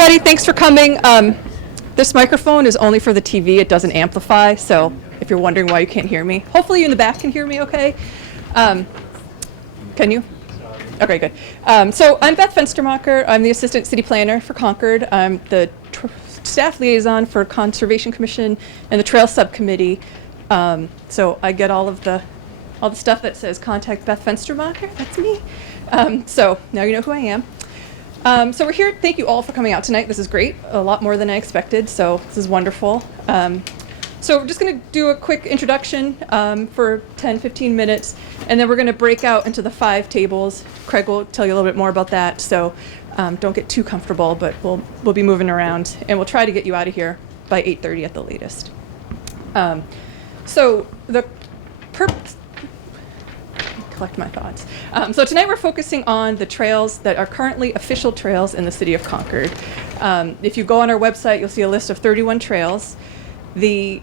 everybody. Thanks for coming. This microphone is only for the TV. It doesn't amplify, so if you're wondering why you can't hear me, hopefully you in the back can hear me okay. Can you? Okay, good. So I'm Beth Fenstermacher. I'm the Assistant City Planner for Concord. I'm the staff liaison for Conservation Commission and the Trails Subcommittee. So I get all the stuff that says contact Beth Fenstermacher. That's me. So now you know who I am. So we're here. Thank you all for coming out tonight. This is great. A lot more than I expected, so this is wonderful. So we're just going to do a quick introduction for 10-15 minutes, and then we're going to break out into the 5 tables. Craig will tell you a little bit more about that, so don't get too comfortable, but we'll be moving around, and we'll try to get you out of here by 8:30 at the latest. So the purpose... collect my thoughts. So tonight we're focusing on the trails that are currently official trails in the City of Concord. If you go on our website, you'll see a list of 31 trails. The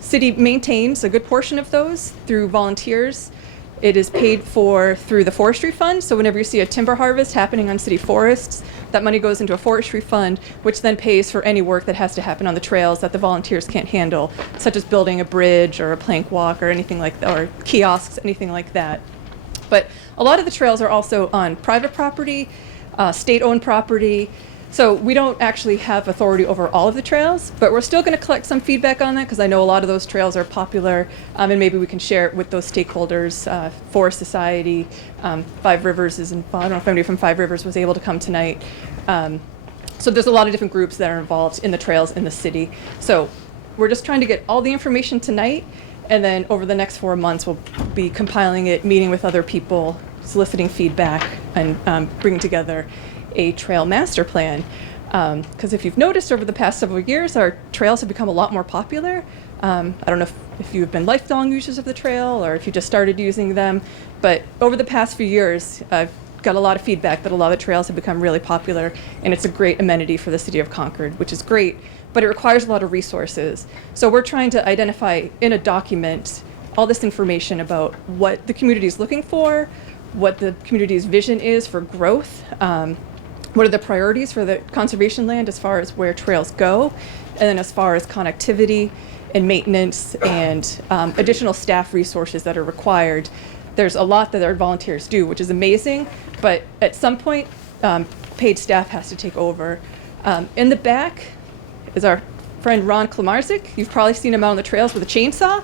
city maintains a good portion of those through volunteers. It is paid for through the forestry fund. So whenever you see a timber harvest happening on city forests, that money goes into a forestry fund, which then pays for any work that has to happen on the trails that the volunteers can't handle, such as building a bridge or a plank walk or anything like that, or kiosks, anything like that. But a lot of the trails are also on private property, state-owned property. So we don't actually have authority over all of the trails, but we're still going to collect some feedback on that because I know a lot of those trails are popular, and maybe we can share it with those stakeholders. Forest Society, Five Rivers is involved. I don't know if anybody from Five Rivers was able to come tonight. So there's a lot of different groups that are involved in the trails in the city. So we're just trying to get all the information tonight, and then over the next 4 months we'll be compiling it, meeting with other people, soliciting feedback, and bringing together a trail master plan. Because if you've noticed over the past several years, our trails have become a lot more popular. I don't know if you've been lifelong users of the trail or if you just started using them, but over the past few years, I've got a lot of feedback that a lot of the trails have become really popular, and it's a great amenity for the City of Concord, which is great, but it requires a lot of resources. So we're trying to identify in a document all this information about what the community is looking for, what the community's vision is for growth, what are the priorities for the conservation land as far as where trails go, and then as far as connectivity and maintenance and additional staff resources that are required. There's a lot that our volunteers do, which is amazing, but at some point, paid staff has to take over. In the back is our friend Ron Klamarzik. You've probably seen him out on the trails with a chainsaw.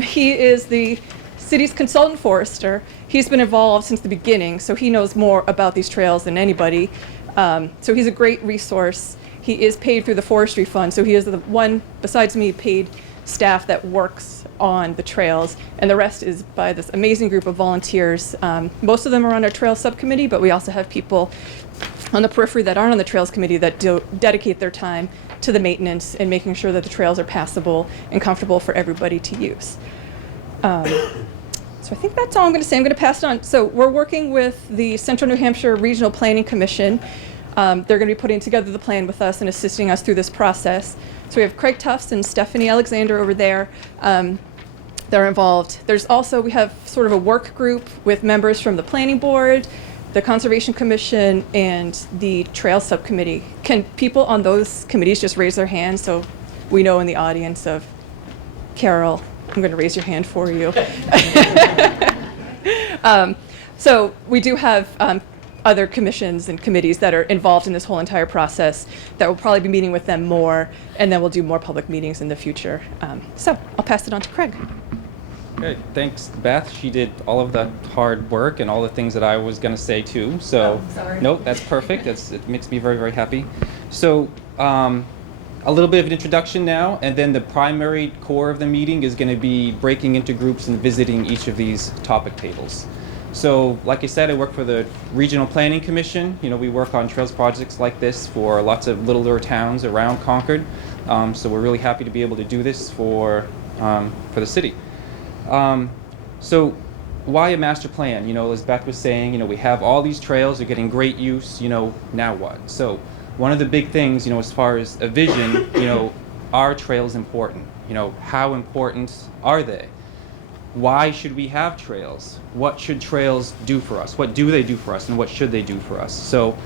He is the city's consultant forester. He's been involved since the beginning, so he knows more about these trails than anybody. So he's a great resource. He is paid through the forestry fund, so he is the one, besides me, paid staff that works on the trails, and the rest is by this amazing group of volunteers. Most of them are on our trails subcommittee, but we also have people on the periphery that aren't on the trails committee that dedicate their time to the maintenance and making sure that the trails are passable and comfortable for everybody to use. So I think that's all I'm going to say. I'm going to pass it on. So we're working with the Central New Hampshire Regional Planning Commission. They're going to be putting together the plan with us and assisting us through this process. So we have Craig Tufts and Stephanie Alexander over there. They're involved. We have sort of a work group with members from the Planning Board, the Conservation Commission, and the Trails Subcommittee. Can people on those committees just raise their hands so we know in the audience of Carol? I'm going to raise your hand for you. So we do have other commissions and committees that are involved in this whole entire process that we'll probably be meeting with them more, and then we'll do more public meetings in the future. So I'll pass it on to Craig. Great, thanks Beth. She did all of the hard work and all the things that I was going to say too. So sorry. Nope, that's perfect. It makes me very, very happy. So a little bit of an introduction now, and then the primary core of the meeting is going to be breaking into groups and visiting each of these topic tables. So, like I said, I work for the Regional Planning Commission. You know, we work on trails projects like this for lots of littler towns around Concord. So we're really happy to be able to do this for the city. So why a master plan? You know, as Beth was saying, you know, we have all these trails, they're getting great use, you know, now what? So one of the big things, you know, as far as a vision, you know, are trails important? You know, how important are they? Why should we have trails? What should trails do for us? What do they do for us, and what should they do for us? So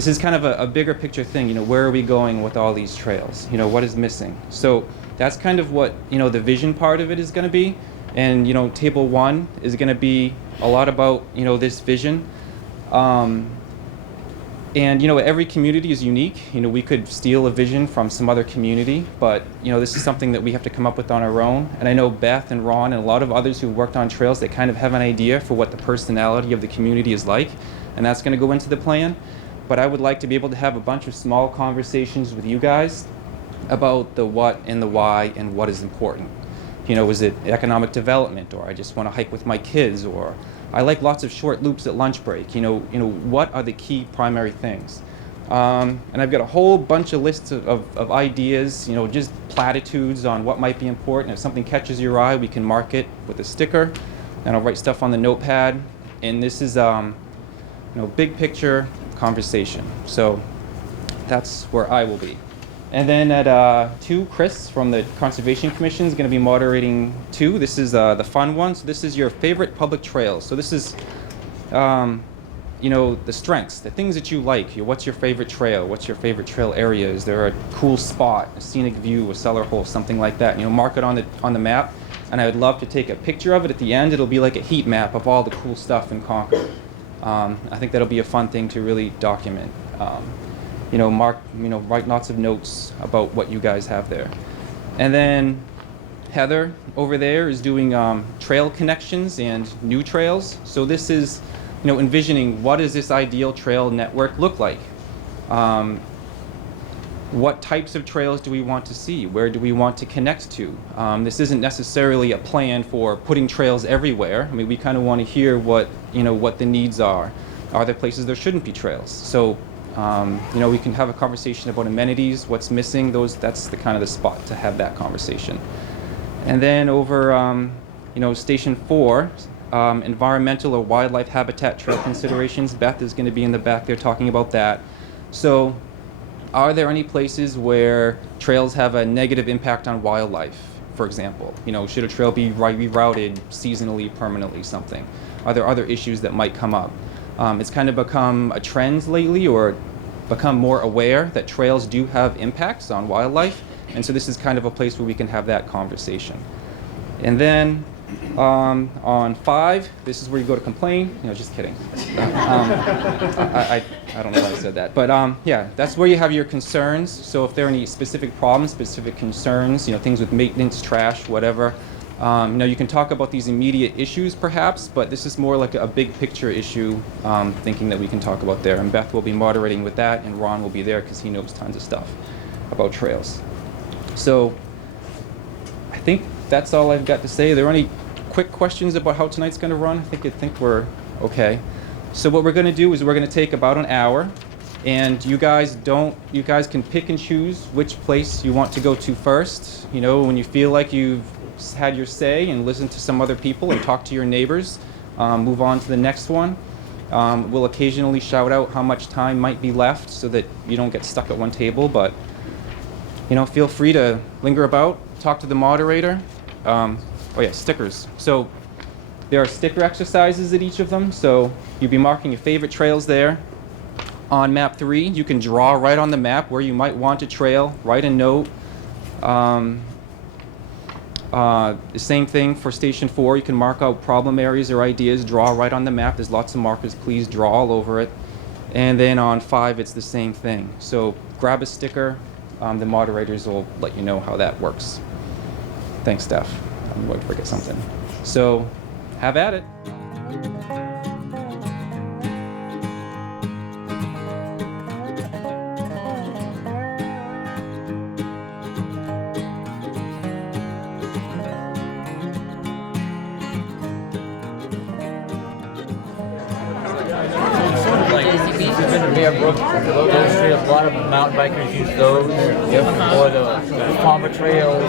this is kind of a bigger picture thing. You know, where are we going with all these trails? You know, what is missing? So that's kind of what, you know, the vision part of it is going to be. And, you know, table 1 is going to be a lot about, you know, this vision. And, you know, every community is unique. You know, we could steal a vision from some other community, but, you know, this is something that we have to come up with on our own. And I know Beth and Ron and a lot of others who worked on trails, they kind of have an idea for what the personality of the community is like, and that's going to go into the plan. But I would like to be able to have a bunch of small conversations with you guys about the what and the why and what is important. You know, is it economic development, or I just want to hike with my kids, or I like lots of short loops at lunch break. You know, what are the key primary things? And I've got a whole bunch of lists of ideas, you know, just platitudes on what might be important. If something catches your eye, we can mark it with a sticker, and I'll write stuff on the notepad. And this is, you know, big picture conversation. So that's where I will be. And then at 2, Chris from the Conservation Commission is going to be moderating 2. This is the fun one. So this is your favorite public trails. So this is, you know, the strengths, the things that you like. What's your favorite trail? What's your favorite trail area? Is there a cool spot, a scenic view, a cellar hole, something like that? You know, mark it on the map. And I would love to take a picture of it at the end. It'll be like a heat map of all the cool stuff in Concord. I think that'll be a fun thing to really document. You know, write lots of notes about what you guys have there. And then Heather over there is doing trail connections and new trails. So this is, you know, envisioning what does this ideal trail network look like? What types of trails do we want to see? Where do we want to connect to? This isn't necessarily a plan for putting trails everywhere. I mean, we kind of want to hear what, you know, what the needs are. Are there places there shouldn't be trails? So you know, we can have a conversation about amenities, what's missing. That's the kind of the spot to have that conversation. And then over, you know, station 4, environmental or wildlife habitat trail considerations. Beth is going to be in the back there talking about that. So, are there any places where trails have a negative impact on wildlife? For example, you know, should a trail be rerouted seasonally, permanently, something? Are there other issues that might come up? It's kind of become a trend lately, or become more aware that trails do have impacts on wildlife, and so this is kind of a place where we can have that conversation. And then on 5, this is where you go to complain. You know, just kidding. I don't know why I said that, but yeah, that's where you have your concerns. So if there are any specific problems, specific concerns, you know, things with maintenance, trash, whatever. You know, you can talk about these immediate issues perhaps, but this is more like a big picture issue, thinking that we can talk about there. And Beth will be moderating with that, and Ron will be there because he knows tons of stuff about trails. So I think that's all I've got to say. Are there any quick questions about how tonight's going to run? I think we're okay. So what we're going to do is we're going to take about an hour, and you guys can pick and choose which place you want to go to first. You know, when you feel like you've had your say and listen to some other people and talk to your neighbors, move on to the next one. We'll occasionally shout out how much time might be left so that you don't get stuck at one table, but you know, feel free to linger about, talk to the moderator. Oh yeah, stickers. So there are sticker exercises at each of them, so you'll be marking your favorite trails there. On map 3, you can draw right on the map where you might want a trail, write a note. The same thing for station 4. You can mark out problem areas or ideas, draw right on the map. There's lots of markers. Please draw all over it. And then on 5, it's the same thing. So grab a sticker. The moderators will let you know how that works. Thanks, Steph. I'm going to forget something. So have at it. A lot of mountain bikers use those, or the farmer trails,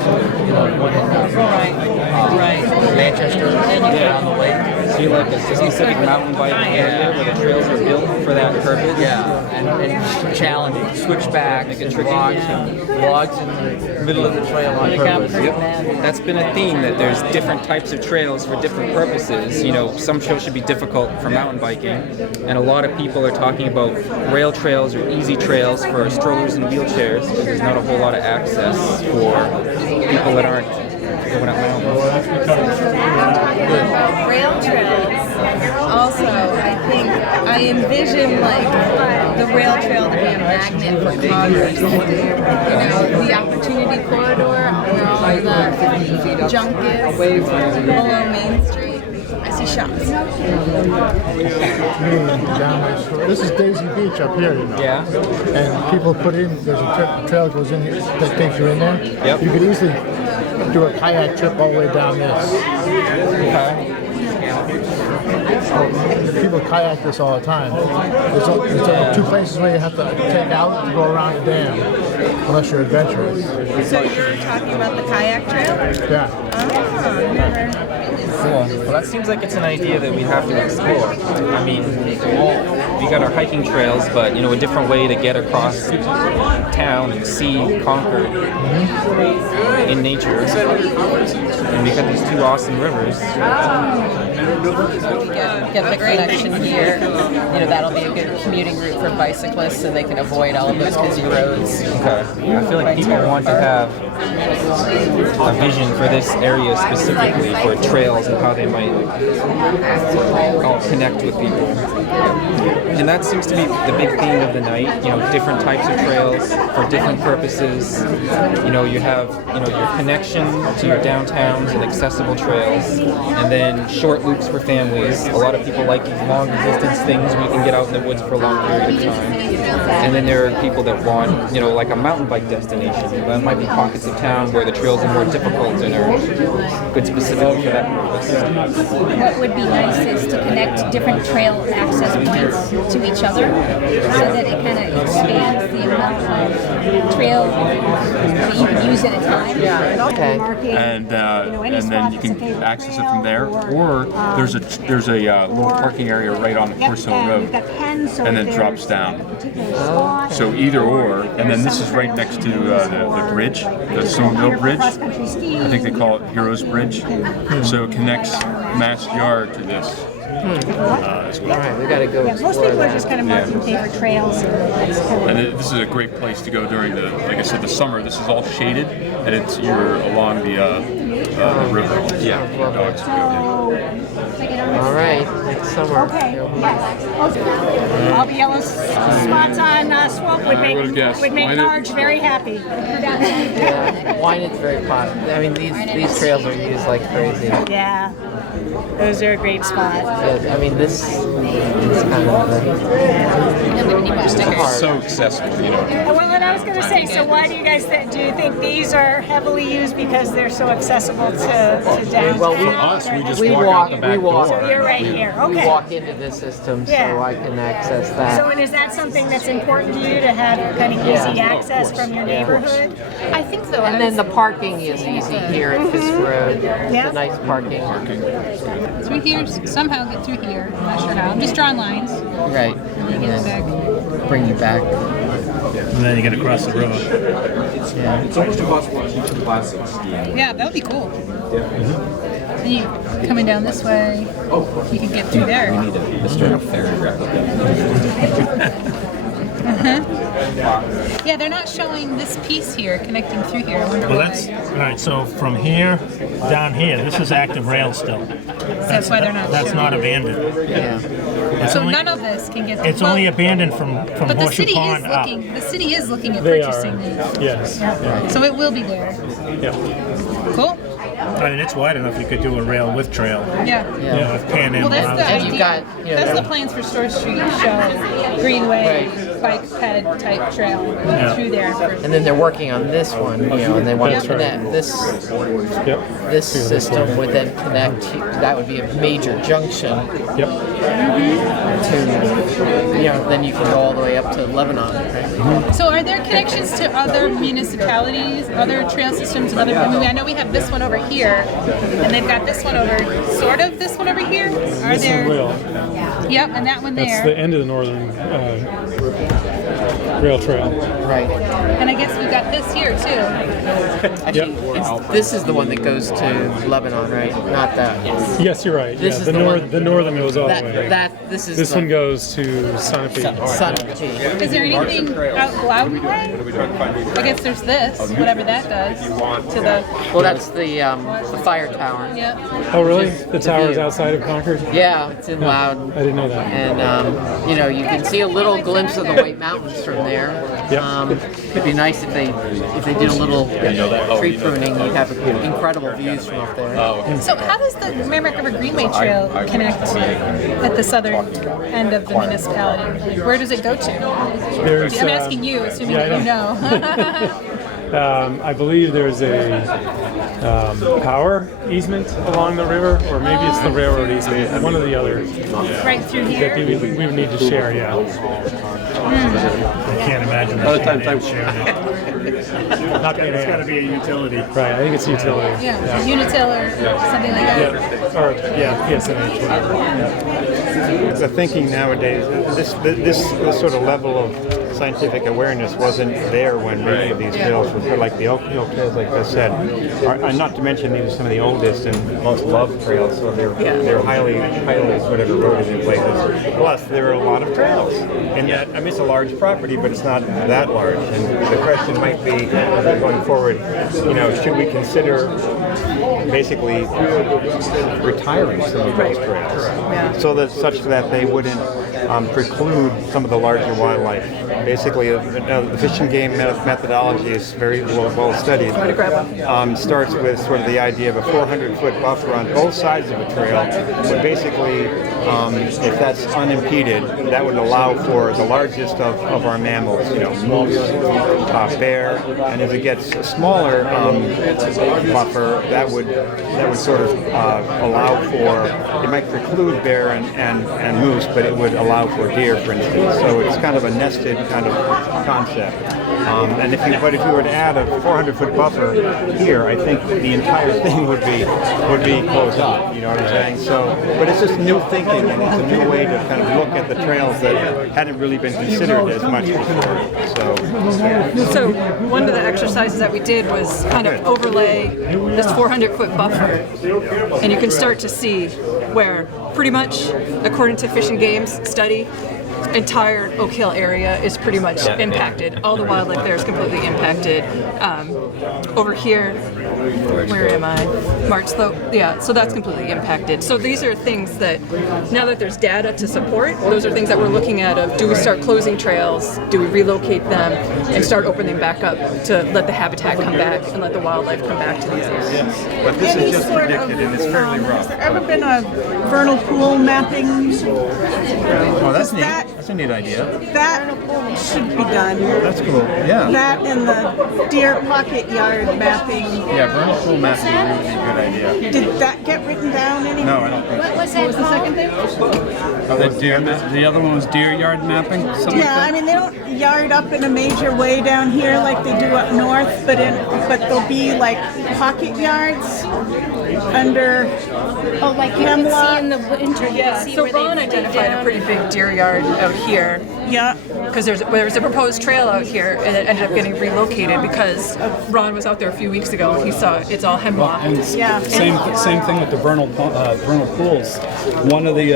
you know, one in Manchester, around the lake. feel like it's a specific mountain bike area where the trails are built for that purpose. Yeah, and challenging, switchbacks, and logs in the middle of the trail on purpose. Yep. That's been a theme, that there's different types of trails for different purposes. You know, some trails should be difficult for mountain biking, and a lot of people are talking about rail trails or easy trails for strollers and wheelchairs, because there's not a whole lot of access for people that aren't going up mountains. Rail trails. Also, I think I envision like the rail trail to be a magnet for commerce. You know, the opportunity corridor where all the junk is below Main Street. I see shops. This is Daisy Beach up here, you know. Yeah. And people put in, there's a trail that goes in here that takes you in there. Yep. You could easily do a kayak trip all the way down this. Okay. People kayak this all the time. There's only two places where you have to take out to go around the dam, unless you're adventurous. So you're talking about the kayak trail? Yeah. Cool. Well, that seems like it's an idea that we have to explore. I mean, we got our hiking trails, but you know, a different way to get across town and see Concord in nature. And we got these two awesome rivers. Get the connection here. You know, that'll be a good commuting route for bicyclists, so they can avoid all of those busy roads. Okay. I feel like people want to have a vision for this area specifically for trails and how they might all connect with people. And that seems to be the big theme of the night. You know, different types of trails for different purposes. You know, you have, you know, your connection to your downtowns and accessible trails, and then short loops for families. A lot of people like these long distance things where you can get out in the woods for a long period of time. And then there are people that want, you know, like a mountain bike destination. That might be pockets of town where the trails are more difficult and are good specifically for that purpose. What would be nice is to connect different trail access points to each other so that it kind of expands the amount of trail that you can use at a time. Okay. And then you can access it from there, or there's a little parking area right on Horse Hill Road, and then it drops down. So either or, and then this is right next to the bridge, the Sewall Bridge. I think they call it Heroes Bridge. So it connects Mass Yard to this. As well. All right, we got to go. Most people are just kind of marking favorite trails. And this is a great place to go during the, like I said, the summer. This is all shaded, and you're along the river. Yeah, dogs can go. All right, it's summer. Okay, yes. All the yellow spots on Swope would make Marge very happy. Yeah, Winant's very popular. I mean, these trails are used like crazy. Yeah, those are a great spot. Yeah, I mean, this is kind of It's so accessible, you know. Well, and I was going to say, so why do you guys do you think these are heavily used because they're so accessible to downtown? Well, For us, we just we walk walk. out the back door. So you're right here. Okay. We walk into this system, so Yeah. I can access that. So, and is that something that's important to you to have kind of easy access from your neighborhood? I think so. And then the parking is easy here at this road. It's Yeah. a nice parking. Through here, somehow get through here. I'm not sure how. I'm just drawing lines. Right. And then get back. Bring you back. And then you get across the river. Yeah. Yeah, that would be cool. Then you coming down this way, you can get through there. We need a Mr. Ferry replica. Yeah, they're not showing this piece here connecting through here. I wonder Well, why. that's all right. So from here down here, this is active rail still. That's why they're not That's showing. not abandoned. Yeah. It's So only, none of this can get. it's well, only abandoned from But the Horseshoe city Pond is up. looking. The city is looking at They purchasing are. these. Yes. Yeah. So it will be there. Yeah. Cool. I mean, it's wide enough. You could do a rail with trail. Yeah. You know, with Well, panhandle. that's the And idea. you've got, you know, That's the plans for Store Street show Greenway. Right. bike ped type trail through there. And then they're working on this one, and they want to connect this system would then connect. That would be a major junction. Yep. To then you can go all the way up to Lebanon. Right? So are there connections to other municipalities, other trail systems, I know we have this one over here, and they've got this one over, this one over here. Are this there? one will. Yep, and that one there. That's the end of the northern rail trail. Right. And I guess we've got this here too. Actually, this is the one that goes to Lebanon, right? Not that. Yes, you're right. This is the northern goes all the way. This one goes to Sunapee. Sunapee. Is there anything out Loudon Way? I guess there's this, whatever that does. To the. Well, that's the fire tower. Yep. Oh, really? The tower's outside of Concord? Yeah, it's in Loudon. I didn't know that. And you can see a little glimpse of the White Mountains from there. Yep. It'd be nice if they did a little tree pruning. You'd have incredible views from up there. So how does the Merrimack River Greenway Trail connect at the southern end of the municipality? Where does it go to? I'm asking you, assuming that you know. I believe there's a power easement along the river, or maybe it's the railroad easement, one or the other. Right through here? That we would need to share, yeah. I can't imagine that. Not that it's got to be a utility. Right, I think it's a utility. Yeah, a Unitil or something like that. Yeah, or PSNH, whatever. Yeah. The thinking nowadays, this sort of level of scientific awareness wasn't there when many of these trails were like the Oak Hill trails, like Beth said, are not to mention these are some of the oldest and most loved trails, so they're highly sort of eroded in places. Plus, there are a lot of trails, and yet, I mean, it's a large property, but it's not that large. And the question might be, going forward, should we consider basically retiring some of those trails, so that such that they wouldn't preclude some of the larger wildlife. Basically, the Fish and Game methodology is very well studied. Starts with sort of the idea of a 400-foot buffer on both sides of a trail, but basically, if that's unimpeded, that would allow for the largest of our mammals, moose, bear, and as it gets a smaller buffer, that would sort of allow for, it might preclude bear and moose, but it would allow for deer, for instance. So it's kind of a nested kind of concept. And if you were to add a 400-foot buffer here, I think the entire thing would be closed off. You know what I'm saying? So, but it's just new thinking, and it's a new way to kind of look at the trails that hadn't really been considered as much before. So one of the exercises that we did was kind of overlay this 400-foot buffer, and you can start to see where pretty much, according to Fish and Game's study, entire Oak Hill area is pretty much impacted. All the wildlife there is completely impacted. Over here, where am I? March Slope. Yeah, so that's completely impacted. So these are things that, now that there's data to support, those are things that we're looking at of, do we start closing trails? Do we relocate them and start opening back up to let the habitat come back and let the wildlife come back to these areas? But this is just predicted, and it's fairly rough. Has there ever been a vernal pool mapping? Oh, that's neat. That's a neat idea. That should be done. That's cool. Yeah. That and the deer pocket yard mapping. Yeah, vernal pool mapping would be a good idea. Did that get written down anywhere? No, I don't think so. What was the second thing? The other one was deer yard mapping. Yeah, I mean they don't yard up in a major way down here like they do up north, but there'll be like pocket yards under. Oh, like you can see in the winter. Yeah, so Ron identified a pretty big deer yard out here. Yeah. Because there's a proposed trail out here, and it ended up getting relocated because Ron was out there a few weeks ago and he saw it's all hemlock. Same thing with the vernal pools. One of the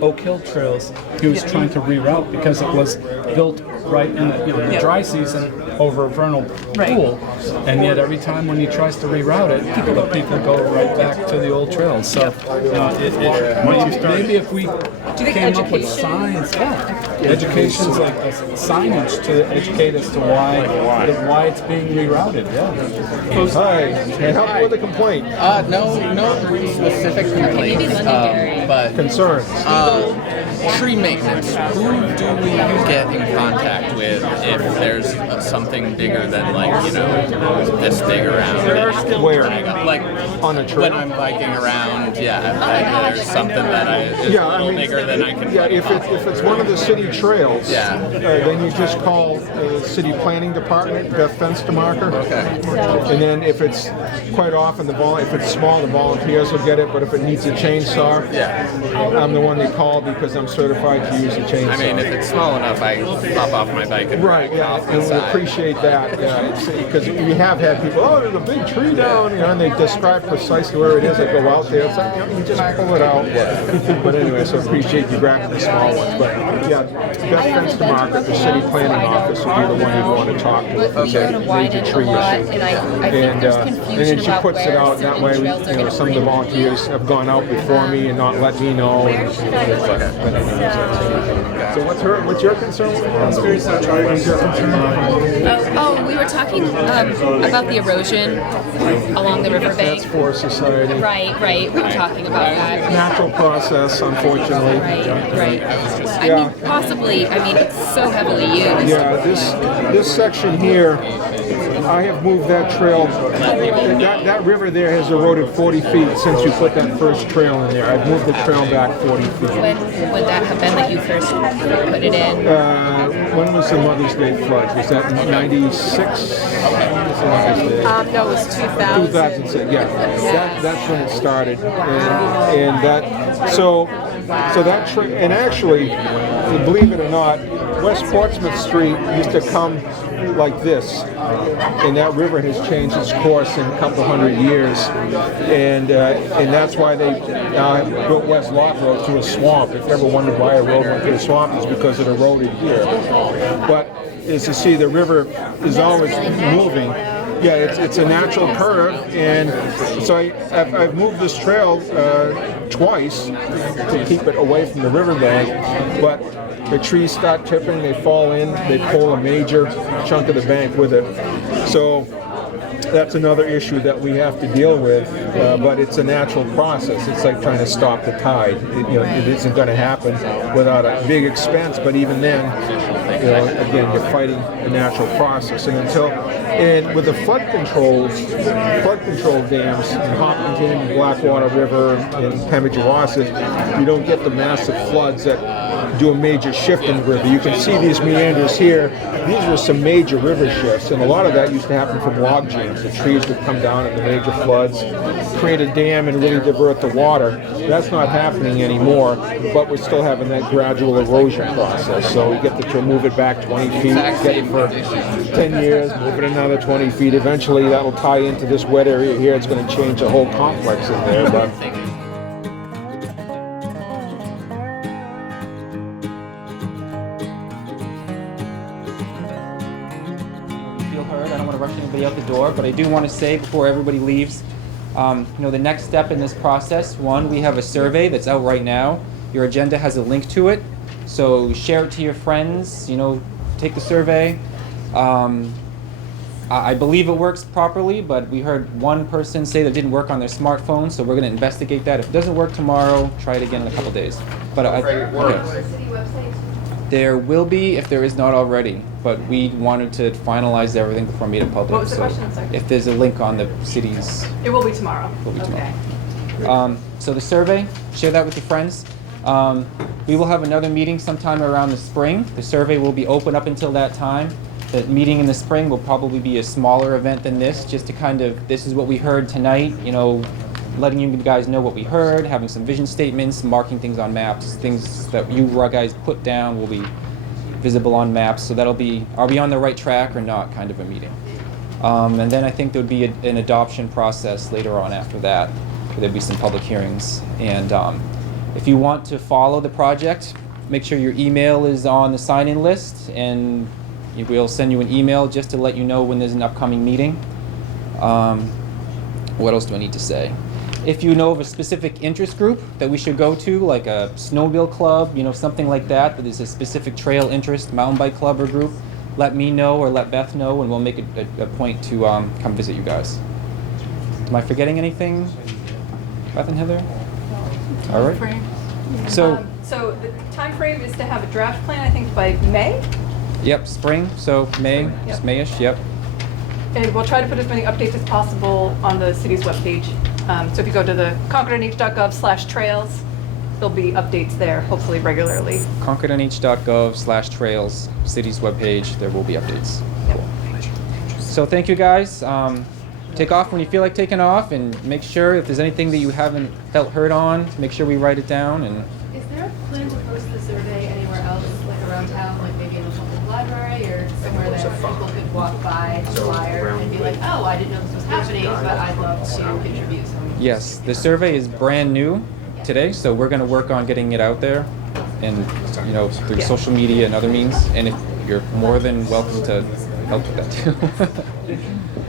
Oak Hill trails, he was trying to reroute because it was built right in the dry season over a vernal pool, and yet every time when he tries to reroute it, people go right back to the old trails. So maybe if we came up with signs, education's like signage to educate us to why it's being rerouted. Hi, can I help you with a complaint? No specific complaints, but concerns. tree maintenance. Who do we get in contact with if there's something bigger than this big around? Where? Like on a trail? When I'm biking around, there's something that is a little bigger than I can. Yeah, if it's one of the city trails, then you just call the city planning department, Beth Fenstermacher. Okay. And then if it's quite often if it's small, the volunteers will get it. But if it needs a chainsaw, I'm the one they call because I'm certified to use a chainsaw. I mean, if it's small enough, I hop off my bike and and we appreciate that because we have had people. Oh, there's a big tree down, and they describe precisely where it is. They go out there. It's like you just pull it out. But anyway, so appreciate you grabbing the small ones. But Beth Fenstermacher, the city planning office, would be the one you'd want to talk to. Major tree issue. And then she puts it out that way. Some of the volunteers have gone out before me and not let me know. So what's your concern? We were talking about the erosion along the riverbank. That's Forest Society. Right. We were talking about that. Natural process, unfortunately. Right. I mean, possibly. It's so heavily used. Yeah, this section here, I have moved that trail. That river there has eroded 40 feet since you put that first trail in there. I've moved the trail back 40 feet. When would that have been that you first put it in? When was the Mother's Day flood? Was that 96? No, it was 2000. 2006. Yeah, that's when it started, and that so that and actually, believe it or not, West Portsmouth Street used to come like this, and that river has changed its course in a couple hundred years, and that's why they built West Lock Road to a swamp. If you ever wondered why a road went to a swamp, it's because it eroded here. But as you see, the river is always moving. Yeah, it's a natural curve, and so I've moved this trail twice to keep it away from the riverbank, but the trees start tipping, they fall in, they pull a major chunk of the bank with it. So that's another issue that we have to deal with, but it's a natural process. It's like trying to stop the tide. It isn't going to happen without a big expense, but even then, again, you're fighting a natural process. And with the flood control dams in Hopkinton, Blackwater River, and Pemigewasset, you don't get the massive floods that do a major shift in the river. You can see these meanders here. These were some major river shifts, and a lot of that used to happen from log jams. The trees would come down in the major floods, create a dam, and really divert the water. That's not happening anymore, but we're still having that gradual erosion process. So we get to move it back 20 feet, get it for 10 years, move it another 20 feet. Eventually, that'll tie into this wet area here. It's going to change the whole complex in there. But out the door, but I do want to say before everybody leaves, the next step in this process, one, we have a survey that's out right now. Your agenda has a link to it, so share it to your friends, take the survey. I believe it works properly, but we heard one person say that it didn't work on their smartphone, so we're going to investigate that. If it doesn't work tomorrow, try it again in a couple days. But there will be, if there is not already, but we wanted to finalize everything before we made it public. What was the question, sir? If there's a link on the city's... It will be tomorrow. So the survey, share that with your friends. We will have another meeting sometime around the spring. The survey will be open up until that time. The meeting in the spring will probably be a smaller event than this, just to this is what we heard tonight, letting you guys know what we heard, having some vision statements, marking things on maps, things that you guys put down will be visible on maps. So that'll be, are we on the right track or not, kind of a meeting. And then I think there would be an adoption process later on after that. There'd be some public hearings. And if you want to follow the project, make sure your email is on the sign-in list, and we'll send you an email just to let you know when there's an upcoming meeting. What else do I need to say? If you know of a specific interest group that we should go to, like a snowmobile club, something like that is a specific trail interest, mountain bike club or group, let me know or let Beth know, and we'll make a point to come visit you guys. Am I forgetting anything, Beth and Heather? All right. So So the time frame is to have a draft plan, I think, by May. Yep, spring, so May, Yep. just Mayish, yep. And we'll try to put as many updates as possible on the city's webpage. So if you go to the concordnh.gov/trails, there'll be updates there, hopefully regularly. concordnh.gov/trails, city's webpage, there will be updates. So thank you guys. Take off when you feel like taking off, and make sure if there's anything that you haven't felt heard on, make sure we write it down. And is there a plan to post the survey anywhere else, like around town, like maybe in the public library or somewhere that people could walk by the flyer and be like, oh, I didn't know this was happening, but I'd love to contribute some. yes, the survey is brand new today, so we're going to work on getting it out there, and through social media and other means. And if you're more than welcome to help with that too.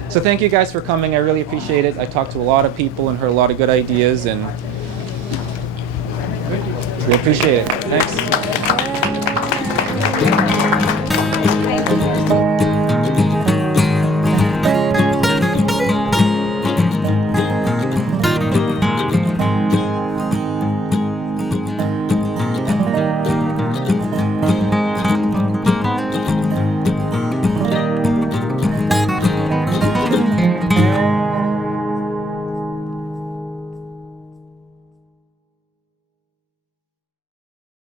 So thank you guys for coming. I really appreciate it. I talked to a lot of people and heard a lot of good ideas, and we appreciate it. Thanks.